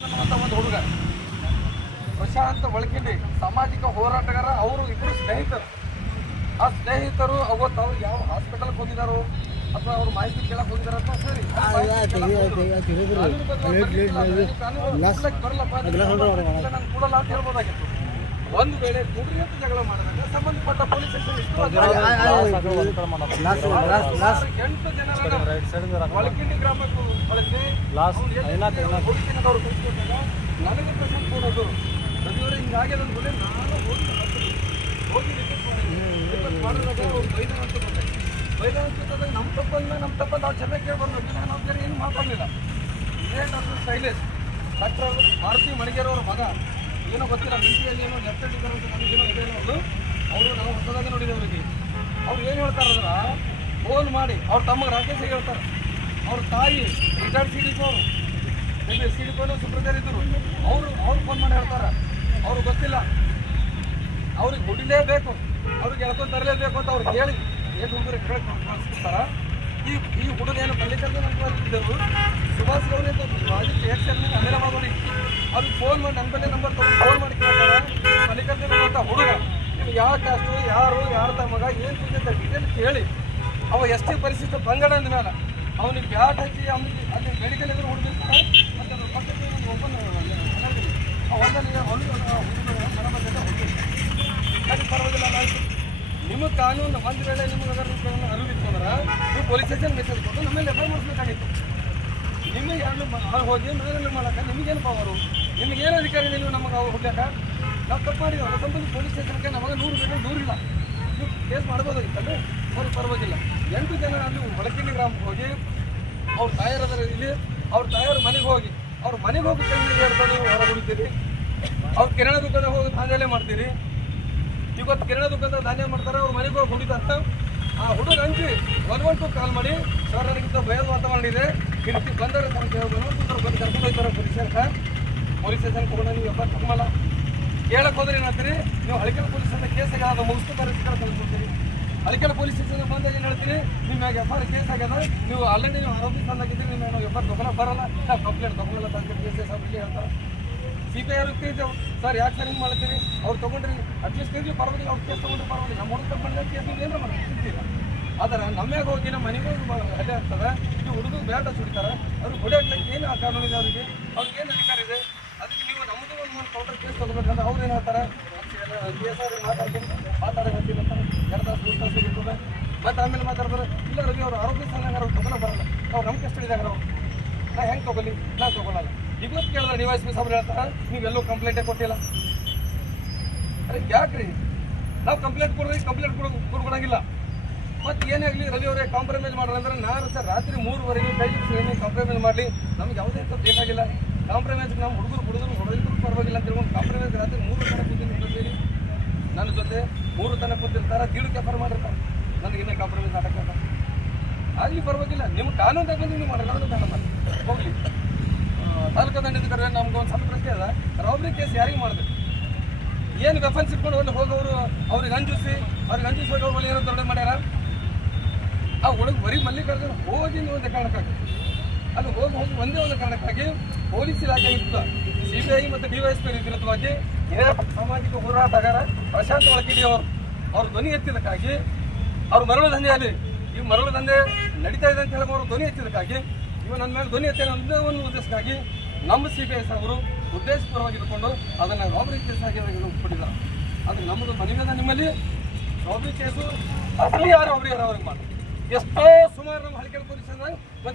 ಒಂದು ಹುಡುಗ ಪ್ರಶಾಂತ್ ಒಳಕಿಂಡಿ ಸಾಮಾಜಿಕ ಹೋರಾಟಗಾರ. ಅವರು ಇಬ್ಬರು ಸ್ನೇಹಿತರು. ಆ ಸ್ನೇಹಿತರು ಅವತ್ತು ಅವ್ರು ಯಾವ ಹಾಸ್ಪಿಟಲ್ಗೆ ಹೋಗಿದಾರೋ ಅಥವಾ ಅವ್ರು ಮಾಹಿತಿ ಕೇಳಕ್ ಹೋಗಿದಾರ ಅಂತ ಸರಿ ಕೂಡಲ್ಲ ಅಂತ ಹೇಳ್ಬೋದಾಗಿತ್ತು. ಒಂದು ವೇಳೆ ದುಡ್ರಿ ಅಂತ ಜಗಳ ಮಾಡಿದಾಗ ಸಂಬಂಧಪಟ್ಟ ಪೊಲೀಸ್ ಸ್ಟೇಷನ್ 8 ಜನರ ಒಳಕಿಂಡಿ ಗ್ರಾಮಕ್ಕೆ ಬಳಸಿ ನನಗೆ ಪ್ರಶ್ನೆ ಕೊಡೋದು ರವಿಯವರೇ ಹಿಂಗಾಗ್ಯದ ಅಂದ್ಮೇಲೆ ನಾನು ಹೋಗಿ ರಿಕ್ವೆಸ್ಟ್ ಮಾಡಿದಾಗ ಅವ್ರು ಬೈದಂತ ಬೈದಂತಾಗ ನಮ್ಮ ತಪ್ಪಂದು ಅವ್ರು ಚೆನ್ನಾಗಿ ಕೇಳ್ಬಾರ್ದು. ನಾವು ಬೇರೆ ಏನು ಮಾತಾಡಲಿಲ್ಲ. ಇದೇ ಡಾಕ್ಟರ್ ಶೈಲೇಶ್, ಡಾಕ್ಟರ್ ಭಾರತಿ ಮಣಿಗೇರವ್ರ ಮಗ, ಏನೋ ಗೊತ್ತಿಲ್ಲ, ಮಿಂಟಿಯಲ್ಲಿ ಏನೋ ಲೆಫ್ಟ್ ಇದ್ದಾರೆ ಅಂತ ನಮಗೇನೋ ಇದೆ ಅನ್ನೋದು. ಅವರು ನಾವು ಹೊಸದಾಗಿ ನೋಡಿದೆ. ಅವರಿಗೆ ಅವ್ರು ಏನು ಹೇಳ್ತಾರಂದ್ರೆ ಫೋನ್ ಮಾಡಿ ಅವ್ರ ತಮ್ಮ ರಾಕೇಶಿಗೆ ಹೇಳ್ತಾರೆ. ಅವ್ರ ತಾಯಿ ರಿಟೈರ್ಡ್ CDP ಅವರು CDP ಸುಪ್ರಚಾರ ಇದ್ದರು. ಅವ್ರು ಫೋನ್ ಮಾಡಿ ಹೇಳ್ತಾರೆ ಅವ್ರಿಗೆ ಗೊತ್ತಿಲ್ಲ, ಅವ್ರಿಗೆ ಹುಡಿಲೇಬೇಕು, ಅವ್ರಿಗೆ ಎಳ್ಕೊಂಡು ತರಲೇಬೇಕು ಅಂತ ಅವ್ರಿಗೆ ಹೇಳಿ ಏನು ಹುಡುಗರು ಕಳಿಸ್ತಾರ. ಈ ಹುಡುಗೇನು ಮಲ್ಲಿಕಾರ್ಜುನ ಅಂತಿದ್ದರು, ಸುಭಾಷ್ ಗೌರಿ ಅಂತ ಅಮೇರಾಬಾದಿ ಅವ್ರಿಗೆ ಫೋನ್ ಮಾಡಿ ನನ್ನ ಬಳಿ ನಂಬರ್ ತಗೊಂಡು ಫೋನ್ ಮಾಡಿ ಕೇಳ್ತಾರೆ. ಮಲ್ಲಿಕಾರ್ಜುನ ಅಂತ ಹುಡುಗ ನಿಮ್ಗೆ ಯಾವ ಕಾಸ್ಟು, ಯಾರ ಮಗ ಏನು ತಿಂದ ಡೀಟೇಲ್ ಕೇಳಿ ಅವ ಎಷ್ಟೇ ಪರಿಸ್ಥಿತಿ ಬಂಗಡ ಅಂದಮೇಲೆ ಅವನಿಗೆ ಬ್ಯಾಟ್ ಹಾಕಿ ಅಲ್ಲಿ ಮೆಡಿಕಲ್ ಎದುರು ಹುಡುಗಿರ್ತಾರೆ. ಮತ್ತು ಅದ್ರ ಪಕ್ಕದಲ್ಲಿ ಓಪನ್ ಅದು ಪರವಾಗಿಲ್ಲ. ಆಯಿತು, ನಿಮಗೆ ಕಾನೂನು ಒಂದು ವೇಳೆ ನಿಮಗೆ ಅದರ ಅರಿವಿತ್ತು ಅಂದ್ರೆ ನೀವು ಪೊಲೀಸ್ ಸ್ಟೇಷನ್ ಮೆಸೇಜ್ ಕೊಟ್ಟು ನಮ್ಮಲ್ಲಿ ಎಫ್ ಐ ಮಾಡಿಸ್ಬೇಕಾಗಿತ್ತು. ನಿಮಗೆ ಯಾರು ಹೋಗಿ ಮೇಲೆ ಮಾಡೋಕೆ ನಿಮಗೇನು ಪವರು, ನಿಮಗೇನು ಅಧಿಕಾರಿ ನೀವು ನಮಗೆ ಅವ್ರು ಹೋಗ್ಯಾಕ ನಾವು ತಪ್ಪು ಮಾಡಿದ್ವಿ. ಸಂಬಂಧ ಪೊಲೀಸ್ ಸ್ಟೇಷನ್ಗೆ ನಮಗೆ 100 ಮೀಟರ್ ದೂರ ಇಲ್ಲ, ನೀವು ಕೇಸ್ ಮಾಡ್ಬೋದಾಗಿತ್ತಲ್ಲ. ಅವ್ರಿಗೆ ಪರವಾಗಿಲ್ಲ. 8 ಜನ ಅಲ್ಲಿ ಒಳಕಿಂಡಿ ಗ್ರಾಮಕ್ಕೆ ಹೋಗಿ ಅವ್ರ ತಾಯರದರ ಇಲ್ಲಿ ಅವ್ರ ತಾಯರ ಮನೆಗೆ ಹೋಗಿ ಅವ್ರ ಮನೆಗೆ ಹೋಗಿ ಕೈ ಹೇಳ್ತಾರೆ, ಹೊರ ಹೊಡಿತೀರಿ. ಅವ್ರು ಕಿರಾಣ ದುಕಾನ ಹೋಗಿ ಧಾನ್ಯಲೇ ಮಾಡ್ತೀರಿ. ಇವತ್ತು ಕಿರಾಣ ದುಕಾನದಾಗ ಧಾನ್ಯ ಮಾಡ್ತಾರೆ, ಅವ್ರ ಮನೆಗೆ ಹೋಗಿ ಹೊಡಿತಾರೆ. ಆ ಹುಡುಗ ಅಂಜಿ 112 ಕಾಲ್ ಮಾಡಿ ಸರ್ ನನಗಿಂತ ಭಯದ ವಾತಾವರಣ ಇದೆ, ಈ ರೀತಿ ಬಂದರೆ ಬಂದು ಕರ್ಕೊಂಡು ಹೋಗ್ತಾರೆ ಪೊಲೀಸ್ ಸ್ಟೇಷನ್ ಕೊಡೋಣ. ನೀವು ವ್ಯಾಪಾರ ತಗೊಂಬಲ್ಲ ಕೇಳಕ್ಕೆ ಹೋದ್ರೆ ಏನಾಗ್ತೀರಿ, ನೀವು ಹಳಿಕೆರೆ ಪೊಲೀಸ್ ಸ್ಟೇಷನ್ ಕೇಸಾಗ ಅದು ಮುಗಿಸ್ತಾರೆ ಕಳ್ಕೊಡ್ತೀರಿ. ಹಳಿಕೆರೆ ಪೊಲೀಸ್ ಸ್ಟೇಷನ್ ಬಂದಾಗ ಏನು ಹೇಳ್ತೀರಿ, ನಿಮ್ಮ ವ್ಯಾಪಾರ ಕೇಸ್ ಆಗ್ಯದ, ನೀವು ಆಲ್ರೆಡಿ ನೀವು ಆರೋಪಿ ತಂದಾಗಿದ್ದೀರಿ, ನಿಮ್ಮ ನಾವು ವ್ಯಾಪಾರ ತಗೊಳ ಬರಲ್ಲ, ನಾವು ಕಂಪ್ಲೇಂಟ್ ತಗೊಳ್ಳಲ್ಲ ಅಂತ ಕೇಸ್ ಹೇಳ್ತಾರೆ. CBI ಅವ್ರಿಗೆ ತಿಳಿದೇವು ಸರ್, ಯಾಕೆ ಸರ್ ಹಿಂಗೆ ಮಾಡ್ತೀರಿ, ಅವ್ರು ತೊಗೊಂಡ್ರಿ ಅಟ್ಲೀಸ್ಟ್ ತಿರ್ಗಿ ಪರವಾಗಿಲ್ಲ, ಅವ್ರು ಕೇಸ್ ತೊಗೊಂಡ್ರೆ ಪರವಾಗಿಲ್ಲ, ನಮ್ಮ ಹುಡುಗ ತಗೊಂಡ ಕೇಸ್ ನೀವು ಏನಾರ ಮಾಡ್ತಿರ್ತೀರ. ಆದರೆ ನಮ್ಯಾಗ ಹೋಗಿ ನಮ್ಮ ಮನೆಗೆ ಹೋಗಿ ಹಲ್ಲೆ ಆಗ್ತದೆ. ಈ ಹುಡುಗ ಬ್ಯಾಟ ಸುಡಿತಾರೆ, ಅವ್ರಿಗೆ ಹೊಡೆಯೋಕ್ಲಿಕ್ಕೆ ಏನು ಕಾನೂನು ಇದೆ, ಅವ್ರಿಗೆ ಏನು ಅಧಿಕಾರ ಇದೆ. ಅದಕ್ಕೆ ನೀವು ನಮ್ಮದು ಒಂದು ಕೌಂಟರ್ ಕೇಸ್ ತೊಗೋಬೇಕಂದ್ರೆ ಅವ್ರು ಏನು ಹೇಳ್ತಾರೆ, ಮಾತಾಡೋದಿಲ್ಲ ಅಂತಾರೆ. 2 ತಾಸು 3 ತಾಸು ಇರ್ತದೆ. ಮತ್ತು ಆಮೇಲೆ ಮಾತಾಡ್ತಾರೆ, ಇಲ್ಲ ರವಿ ಅವರು ಆರೋಗ್ಯ ಸ್ಥಾನ ಅವ್ರು ತೊಗೊಳ್ಳೋ ಬರಲ್ಲ, ಅವ್ರು ನಮ್ಮ ಕಸ್ಟಡಿದಾಗ ಅವ್ರು, ನಾ ಹೆಂಗೆ ತೊಗೊಲಿ, ನಾನು ತೊಗೊಳ್ಳಲ್ಲ. ಇವತ್ತು ಕೇಳಿದ್ರೆ DYSP ಸಾಬ್ರು ಹೇಳ್ತಾರೆ ನೀವೆಲ್ಲೂ ಕಂಪ್ಲೇಂಟೇ ಕೊಟ್ಟಿಲ್ಲ. ಅರೆ ಯಾಕ್ರಿ, ನಾವು ಕಂಪ್ಲೇಂಟ್ ಕಂಪ್ಲೇಂಟ್ ಕೊಡೋಂಗಿಲ್ಲ. ಮತ್ತು ಏನೇ ಆಗಲಿ ರವಿ ಅವರೇ ಕಾಂಪ್ರಮೈಸ್ ಮಾಡೋದಂದ್ರೆ ನಾನು ಸರ್ ರಾತ್ರಿ 3ವರೆಗೆ ಕೈ ಕಾಂಪ್ರಮೈಸ್ ಮಾಡಲಿ, ನಮ್ಗೆ ಯಾವುದೇ ಅಂತ ಬೇಕಾಗಿಲ್ಲ. ಕಾಂಪ್ರಮೈಸ್ ನಮ್ಮ ಹುಡುಗರು ಹೊಡೆದಿದ್ರು ಪರವಾಗಿಲ್ಲ ಅಂತ ಹೇಳ್ಕೊಂಡು ಕಾಂಪ್ರಮೈಸ್ ರಾತ್ರಿ 3 ತನಕ ಕೂತಿದ್ದೀನಿ ನನ್ನ ಜೊತೆ 3 ತನಕ ಕೂತಿರ್ತಾರೆ, ದೀಡಕ್ಕೆ ಫರ್ ಮಾಡಿರ್ತಾರೆ. ನನಗೆ ಇನ್ನೇ ಕಾಂಪ್ರಮೈಸ್ ಆಟಕ್ಕೆ ಆಗಲಿ ಪರವಾಗಿಲ್ಲ. ನಿಮ್ಮ ಕಾನೂನು ಬಂದು ನೀವು ಮಾಡಲ್ಲ, ಅದು ಬೇಡ ಮಾಡಿ ಹೋಗಲಿ. ತಾಲೂಕು ದಂಡಾಧಿಕಾರಿ ನಮ್ಗೆ ಒಂದು ಸಣ್ಣ ಪ್ರಶ್ನೆ ಅದ, ರಾಬರಿ ಕೇಸ್ ಯಾರಿಗೆ ಮಾಡಿದೆ, ಏನು ವೆಫನ್ಸ್ ಇಟ್ಕೊಂಡು ಹೋಗೋರು ಅವ್ರಿಗೆ ಅಂಜಿಸಿ ಹೋಗಿ ಅವ್ರು ಏನೋ ದೊಡ್ಡ ಮಾಡ್ಯಾರ. ಆ ಹುಡುಗ ಬರೀ ಮಲ್ಲಿಕಾರ್ಜುನ ಹೋಗಿ ಒಂದು ಕಾರಣಕ್ಕಾಗಿ ಅದು ಹೋಗಿ ಒಂದೇ ಒಂದು ಕಾರಣಕ್ಕಾಗಿ ಪೊಲೀಸ್ ಇಲಾಖೆ ಇತ್ತು, CBI ಮತ್ತು DYSP ವಿರುದ್ಧವಾಗಿ ಸಾಮಾಜಿಕ ಹೋರಾಟಗಾರ ಪ್ರಶಾಂತ್ ಒಳಕಿಂಡಿ ಅವ್ರ ಧ್ವನಿ ಎತ್ತಿದ್ದಕ್ಕಾಗಿ ಅವ್ರ ಮರಳು ದಂಧೆಯಲ್ಲಿ ಈ ಮರಳು ದಂಧೆ ನಡೀತಾ ಇದೆ ಅಂತ ಹೇಳಿ ಅವರು ಧ್ವನಿ ಎತ್ತಿದ್ದಕ್ಕಾಗಿ ನನ್ನ ಮೇಲೆ ಧ್ವನಿ ಎತ್ತಿದ ಒಂದೇ ಒಂದು ಉದ್ದೇಶಕ್ಕಾಗಿ ನಮ್ಮ CBI ಅವರು ಉದ್ದೇಶಪೂರ್ವವಾಗಿ ಇಟ್ಕೊಂಡು ಅದನ್ನು ರಾಬರಿ ಕೇಸ್ ಆಗಿ ಕೊಟ್ಟಿದ್ದಾರೆ. ಆದರೆ ನಮ್ಮದು ಮನೆಯಿಂದ ನಿಮ್ಮಲ್ಲಿ ರಾಬರಿ ಕೇಸು ಅಸಲಿ ಯಾರು ಅವ್ರಿಗೆ ಮಾಡಿ ಎಷ್ಟೋ ಸುಮಾರು ನಮ್ಮ ಹಳಿಕೆರೆ ಪೊಲೀಸ್ ಒಂದು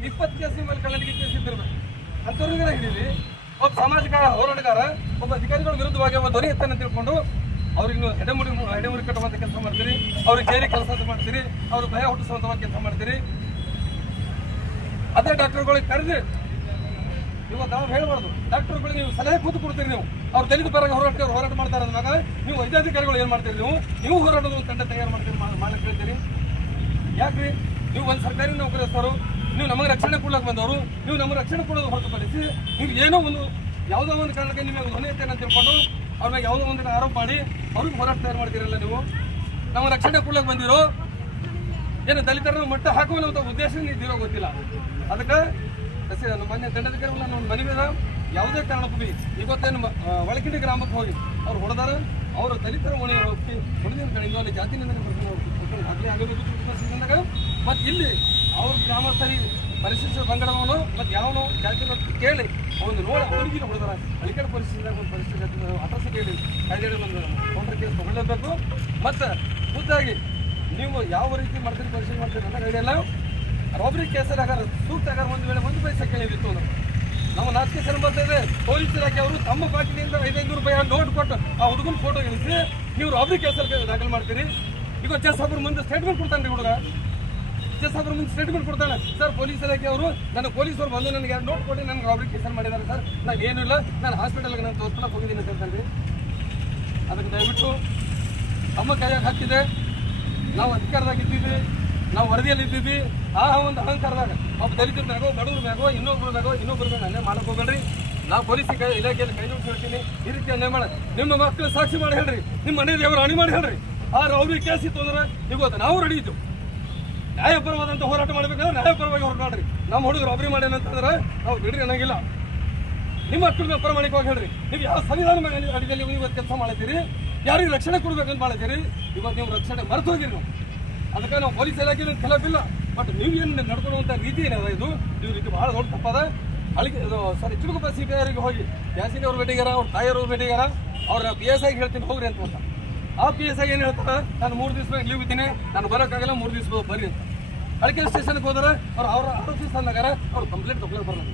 20 ಕೇಸ್ ಮೇಲೆ ಕಳ್ಳನಿಗೆ ಕೇಸ್ ಇದ್ದಿರ್ಬೇಕು. ಅಂಥವ್ರಿಗೆ ಹಿಡೀಲಿ ಒಬ್ಬ ಸಾಮಾಜಿಕ ಹೋರಾಟಗಾರ ಒಬ್ಬ ಅಧಿಕಾರಿಗಳ ವಿರುದ್ಧವಾಗಿ ಒಬ್ಬ ಧ್ವನಿ ಎತ್ತನ್ನು ತಿಳ್ಕೊಂಡು ಅವ್ರಿಗೆ ನೀವು ಎಡೆಮುರಿ ಕಟ್ಟುವಂಥ ಕೆಲಸ ಮಾಡ್ತೀರಿ, ಅವ್ರಿಗೆ ಸೇರಿ ಕೆಲಸ ಮಾಡ್ತೀರಿ, ಅವ್ರಿಗೆ ಭಯ ಹುಟ್ಟಿಸುವಂಥ ಕೆಲಸ ಮಾಡ್ತೀರಿ. ಅದೇ ಡಾಕ್ಟರ್ಗಳಿಗೆ ಕರೆದು ಇವತ್ತು ನಾವು ಹೇಳ್ಬಾರ್ದು, ಡಾಕ್ಟರ್ಗಳಿಗೆ ನೀವು ಸಲಹೆ ಕೂತು ಕೊಡ್ತೀರಿ. ನೀವು ಅವ್ರು ದಲಿತ ಪರವಾಗಿ ಹೋರಾಟ ಮಾಡ್ತಾರೆ ಅಂದಾಗ ನೀವು ವೈದ್ಯಾಧಿಕಾರಿಗಳು ಏನು ಮಾಡ್ತೀರಿ, ನೀವು ಹೋರಾಟದ ಒಂದು ತಂಡ ತಯಾರು ಮಾಡ್ತೀರಿ, ಮಾಡಕ್ಕೆ ಹೇಳ್ತೀರಿ. ಯಾಕ್ರಿ, ನೀವು ಒಂದು ಸರ್ಕಾರಿ ನೌಕರಸ್ಥರು, ನೀವು ನಮಗೆ ರಕ್ಷಣೆ ಕೊಡ್ಲಿಕ್ಕೆ ಬಂದವರು, ನೀವು ನಮಗೆ ರಕ್ಷಣೆ ಕೊಡೋದು ಹೊರತುಪಡಿಸಿ ನೀವು ಏನೋ ಯಾವುದೋ ಒಂದು ಕಾರಣಕ್ಕೆ ನಿಮಗೆ ಧ್ವನಿ ಅಂತ ತಿಳ್ಕೊಂಡು ಅವ್ರ ಯಾವುದೋ ಒಂದು ಆರೋಪ ಮಾಡಿ ಅವ್ರಿಗೆ ಹೋರಾಟ ತಯಾರು ಮಾಡ್ತೀರಲ್ಲ. ನೀವು ನಮಗೆ ರಕ್ಷಣೆ ಕೊಡ್ಲಿಕ್ಕೆ ಬಂದಿರೋ ಏನು ದಲಿತರ ಮಟ್ಟ ಹಾಕುವಂಥ ಉದ್ದೇಶ ಇದ್ದಿರೋ ಗೊತ್ತಿಲ್ಲ. ಅದಕ್ಕೆ ಮೊನ್ನೆ ದಂಡಾಧಿಕಾರಿಗಳ ಒಂದು ಮನವಿ ಯಾವುದೇ ಕಾರಣಕ್ಕೂ ಬಿ ಇವತ್ತೇನು ಒಳಕಿಂಡಿ ಗ್ರಾಮಕ್ಕೆ ಹೋಗಿ ಅವ್ರು ಹೊಡೆದಾರ ಅವರು ದಲಿತರ ಓಣಿ ಹೋಗಿ ಹೊಡೆದಿನ ಕಡೆಯಿಂದ ಅಲ್ಲಿ ಜಾತಿ ದಾಖಲೆ ಆಗಬೇಕು ಮತ್ತು ಇಲ್ಲಿ ಅವ್ರ ಗ್ರಾಮಸ್ಥರಿಗೆ ಪರಿಶಿಷ್ಟ ಪಂಗಡವನು ಮತ್ತು ಯಾವನು ಜಾತಿ ಕೇಳಿ ಒಂದು ನೋಡಿ ಅವರಿಗೆ ಹೊಡೆದಾರ ಅಲಿಕಡೆ ಪರಿಸ್ಥಿತಿದಾಗ ಒಂದು ಪರಿಶಿಷ್ಟ ಜಾತಿ ಅಡ್ರೆಸ್ ಕೇಳಿ ಕಾಯ್ದೆ ಒಂದು ಕೌಂಟರ್ ಕೇಸ್ ತಗೊಳ್ಳೇಬೇಕು. ಮತ್ತು ಖುದ್ದಾಗಿ ನೀವು ಯಾವ ರೀತಿ ಮಾಡ್ತೀರಿ ಪರಿಶೀಲನೆ ಮಾಡ್ತೀರಿ ಅನ್ನೋ ಐಡಿಯಾ ಇಲ್ಲ. ರಾಬರಿ ಕೇಸಲ್ಲಿ ಆಗಾರ ಸೂಕ್ತ ಆಗಾರ ಒಂದು ವೇಳೆ 1 ಪೈಸೆ ಕೇಳಿದಿತ್ತು ಅಂದ್ರೆ ನಮ್ಮ ನಾಚಿಕೆ ಸಲ ಬರ್ತಾ ಇದೆ. ಪೊಲೀಸ್ ಇಲಾಖೆ ಅವರು ತಮ್ಮ ಪಾರ್ಟಿನಿಂದ 500 ರೂಪಾಯಿ ನೋಟ್ ಕೊಟ್ಟು ಆ ಹುಡುಗನ ಫೋಟೋ ಇಳಿಸಿ ನೀವು ರಾಬರಿ ಕೇಸಲ್ಲಿ ದಾಖಲೆ ಮಾಡ್ತೀರಿ. ಈಗ ಜಸ್ ಒಬ್ಬರು ಮುಂದೆ ಸ್ಟೇಟ್ಮೆಂಟ್ ಕೊಡ್ತಾನೆ ರೀ ಹುಡುಗ. ಜಸ್ ಒಬ್ಬರು ಮುಂದೆ ಸ್ಟೇಟ್ಮೆಂಟ್ ಕೊಡ್ತಾನೆ, ಸರ್ ಪೊಲೀಸ್ ಇಲಾಖೆ ಅವರು ನನ್ನ ಪೊಲೀಸರು ಬಂದು ನನಗೆ 2 ನೋಟ್ ಕೊಟ್ಟು ನನಗೆ ರಾಬರಿ ಕೇಸಲ್ಲಿ ಮಾಡಿದ್ದಾರೆ ಸರ್, ನಾನು ಏನೂ ಇಲ್ಲ, ನಾನು ಹಾಸ್ಪಿಟಲ್ಗೆ ನಾನು ತೋರಿಸ್ಕೊಳಕ್ಕೆ ಹೋಗಿದ್ದೀನಿ ಅಂತ ಹೇಳ್ತಾನೆ ರೀ. ಅದಕ್ಕೆ ದಯವಿಟ್ಟು ತಮ್ಮ ಕೈಯಾಗ ಹಾಕಿದೆ, ನಾವು ಅಧಿಕಾರದಾಗ ಇದ್ದೀವಿ, ನಾವು ವರದಿಯಲ್ಲಿ ಇದ್ದೀವಿ. ಆ ಒಂದು ಅಹಂಕಾರದಾಗ ಒಬ್ಬ ದಲಿತರ ಮ್ಯಾಗೋ ಬಡವ್ರ ಮ್ಯಾಗೋ ಇನ್ನೊಬ್ಬರ ಮ್ಯಾಗೋ ಅನ್ಯಾಯ ಮಾಡಕ್ಕೆ ಹೋಗಬೇಡ್ರಿ. ನಾವು ಪೊಲೀಸ್ ಇಲಾಖೆಯಲ್ಲಿ ಕೈ ಜೋಡಿಸಿ ಹೇಳ್ತೀನಿ, ಈ ರೀತಿ ಅನ್ಯಾಯ ಮಾಡ ನಿಮ್ಮ ಮಕ್ಕಳು ಸಾಕ್ಷಿ ಮಾಡಿ ಹೇಳ್ರಿ, ನಿಮ್ಮ ಮನೆ ದೇವರು ಅಣಿ ಮಾಡಿ ಹೇಳ್ರಿ. ಆ ಅವ್ರಿಗೆ ಕೇಸ್ ಇತ್ತು ಅಂದ್ರೆ ಇವತ್ತು ನಾವು ರೆಡಿ ಇದ್ದು ನ್ಯಾಯಪರವಾದಂಥ ಹೋರಾಟ ಮಾಡಬೇಕಂದ್ರೆ ನ್ಯಾಯಪರವಾಗಿ ಹೋರಾಟ ಮಾಡ್ರಿ. ನಮ್ಮ ಹುಡುಗರು ರಾಬರಿ ಮಾಡ್ಯಾನಂತಂದ್ರೆ ನಾವು ಬಿಡ್ರಿ ಅನ್ನಂಗಿಲ್ಲ. ನಿಮ್ಮ ಮಕ್ಕಳನ್ನ ಪ್ರಾಮಾಣಿಕವಾಗಿ ಹೇಳ್ರಿ. ನೀವು ಯಾವ ಸಂವಿಧಾನ ಅಡಿಯಲ್ಲಿ ಇವತ್ತು ಕೆಲಸ ಮಾಡ್ತೀರಿ, ಯಾರಿಗೆ ರಕ್ಷಣೆ ಕೊಡ್ಬೇಕಂತ ಮಾಡ್ತೀರಿ. ಇವತ್ತು ನೀವು ರಕ್ಷಣೆ ಮರೆತು ಹೋಗಿರಿ. ನಾವು ಅದಕ್ಕೆ ನಾವು ಪೊಲೀಸ್ ಇಲಾಖೆ ಕೆಲವಿಲ್ಲ, ಬಟ್ ನೀವು ಏನು ನಡ್ಕೊಳ್ಳುವಂಥ ರೀತಿ ಏನದ ಇದು ರೀತಿ ಭಾಳ ದೊಡ್ಡ ತಪ್ಪದ. ಅಲ್ಲಿಗೆ ಸಾರಿ ಚಿರುಗುಪ್ಪ CPI ಹೋಗಿ ಯಾಸಿನಿ ಅವ್ರು ಭೇಟಿಗಾರ, ಅವ್ರ ತಾಯಿಯವ್ರು ಭೇಟಿಗಾರ, ಅವ್ರ PSI ಹೇಳ್ತೀನಿ ಹೋಗ್ರಿ ಅಂತ. ಆ PSI ಏನು ಹೇಳ್ತಾರೆ, ನಾನು 3 ದಿವಸ ಲೀವ್ ಇದ್ದೀನಿ, ನಾನು ಬರೋಕ್ಕಾಗಲ್ಲ, 3 ದಿವಸ ಬರ್ರಿ ಅಂತ. ಅಳಿಕೆ ಸ್ಟೇಷನ್ಗೆ ಹೋದ್ರೆ ಅವ್ರ ಆಫೀಸ್ ಅನ್ನಾಗಾರ ಅವ್ರು ಕಂಪ್ಲೇಂಟ್ ತಗೊಳ್ಳೋಕೆ ಬರಲ್ಲ.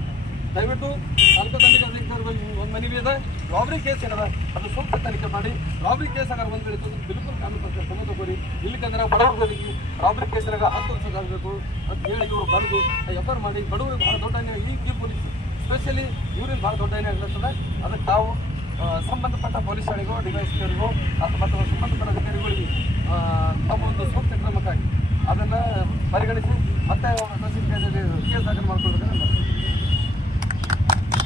ದಯವಿಟ್ಟು ತಾಲೂಕು ಒಂದು ಮನವಿ ಇದೆ, ರಾಬರಿ ಕೇಸ್ ಏನದ ಅದು ಸೂಕ್ತ ತನಿಖೆ ಮಾಡಿ. ರಾಬರಿ ಕೇಸ್ ಆಗಾರ ಒಂದು ಬೆಳೀತದೆ ಬಿಲ್ಕುಲ್ ಕಾನೂನು ಪ್ರಕಾರ ಕ್ರಮ ತಗೋರಿ. ಇಲ್ಲಿಕಂದ್ರೆ ಬಡವರಿಗೆ ರಾಬರಿ ಕೇಸ್ನಾಗ 10 ವರ್ಷ ಆಗಬೇಕು ಅಂತ ಹೇಳಿ ಇವರು ಬರೆದು FIR ಮಾಡಿ ಬಡವರು ಭಾಳ ದೊಡ್ಡ ಈ ಪೊಲೀಸ್ ಸ್ಪೆಷಲಿ ಇವ್ರಿಂದ ಭಾಳ ದೊಡ್ಡ ಆಗ್ಲತ್ತದ. ಅದಕ್ಕೆ ತಾವು ಸಂಬಂಧಪಟ್ಟ ಪೊಲೀಸರಿಗೂ DYSPರಿಗೂ ಅಥವಾ ಸಂಬಂಧಪಟ್ಟ ಅಧಿಕಾರಿಗಳಿಗೆ ತಮ್ಮ ಒಂದು ಸೂಕ್ತ ಕ್ರಮಕ್ಕಾಗಿ ಅದನ್ನು ಪರಿಗಣಿಸಿ ಮತ್ತೆ ಕೇಸ್ ದಾಖಲೆ ಮಾಡ್ಕೊಳ್ಬೇಕಂತ